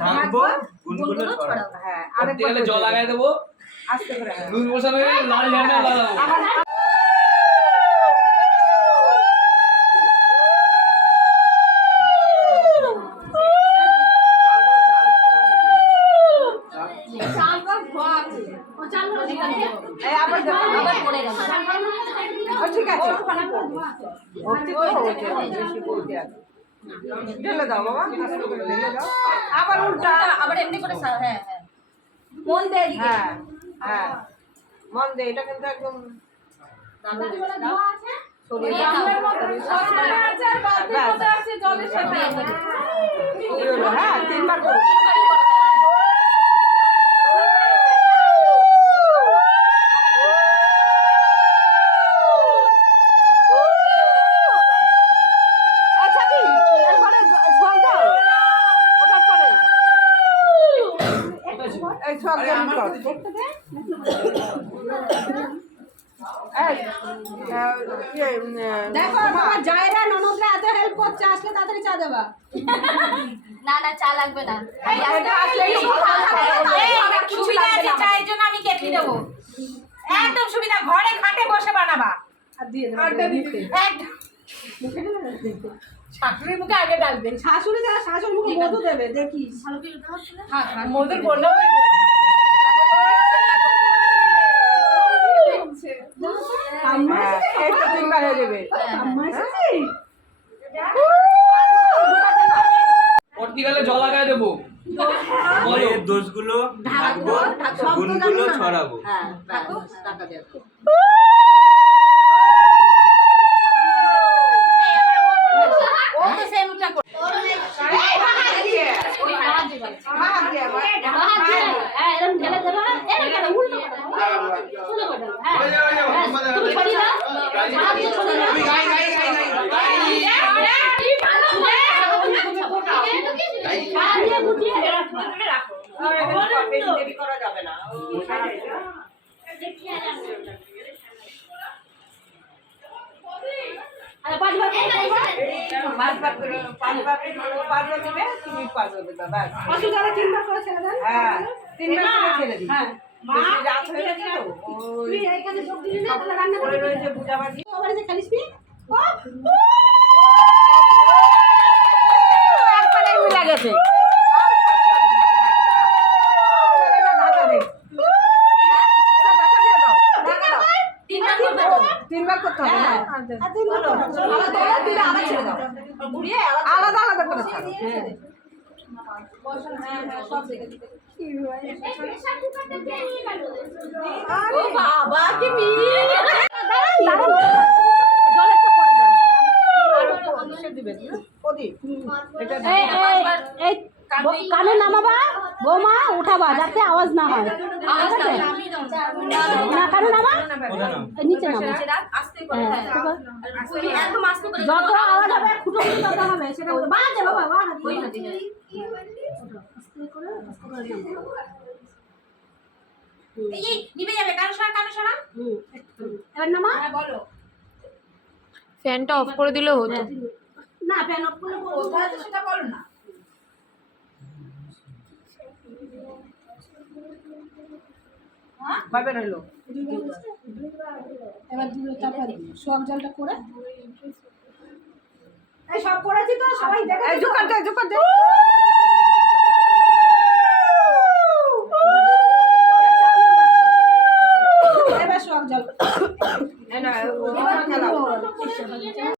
ঢাকবো, গুনগুলো ছড়াবো। হ্যাঁ, আরেকবার জল লাগাই দেবো, আস্তে করে। দুধ বসানো হয়ে গেলে লাল ঝান্ডা লাগাবো। ঠিক আছে, ঢেলে দাও বাবা, ঢেলে দাও। আবার উল্টা, আবার এমনি করে হ্যাঁ হ্যাঁ মন দে এদিকে। হ্যাঁ হ্যাঁ, মন দে, এটা কিন্তু একদম হ্যাঁ, তিনবার করো। দেখো তোমার জায়রা ননদরা এত হেল্প করছে, আসলে তাড়াতাড়ি চা দেবা। না না চা লাগবে না, সুবিধা আছে চায়ের জন্য আমি কেটলি দেবো, একদম সুবিধা, ঘরে খাটে বসে বানাবা। আর দিয়ে দেবো শাশুড়ির মুখে আগে ডালবে, শাশুড়ি যারা শাশুড়ির মুখে মধু দেবে, দেখিস মধুর বললো তিনবার হয়ে যাবে। পরবর্তীকালে জল লাগাই দেবো, এর দোষগুলো ঢাকবো, গুনগুলো ছড়াবো। হ্যাঁ টাকা দেব। ও তো সেম মুখটা করে এরকম ঢেলে দেবা, এরকম উল্টো তুমি ছড়িয়ে দাও, করা যাবে না। পাঁচবার দিবে, তুমি পাঁচবার দিবে, ব্যাস। হ্যাঁ, তিনবার করে ছেড়ে দিবে। বেশি রাত হয়ে গেছে তো, সব পড়ে রয়েছে বুঝাবাজি। একবারে মিলে গেছে। তিনবার করতে হবে, আলাদা আলাদা করে ছাড়ো। ও বাবা কি মিল কানে নামাবা বৌমা, উঠাবা যাতে আওয়াজ না হয়, না কানে নামা, নিচে নামা, যত আওয়াজ হবে খুঁটো তত হবে, সেটা বাজে বাবা নিবে যাবে। কানো সরা এবার নামা, বলো ফ্যানটা অফ করে দিলেও হতো। না ফ্যান অফ করলে কোথায় আছে সেটা বলো না। ভাবে রইলো। এবার তারপর সোয়াক জলটা করে এই সব করেছি তো, সবাই দেখে জোকার দে। এবার সোয়াক জল না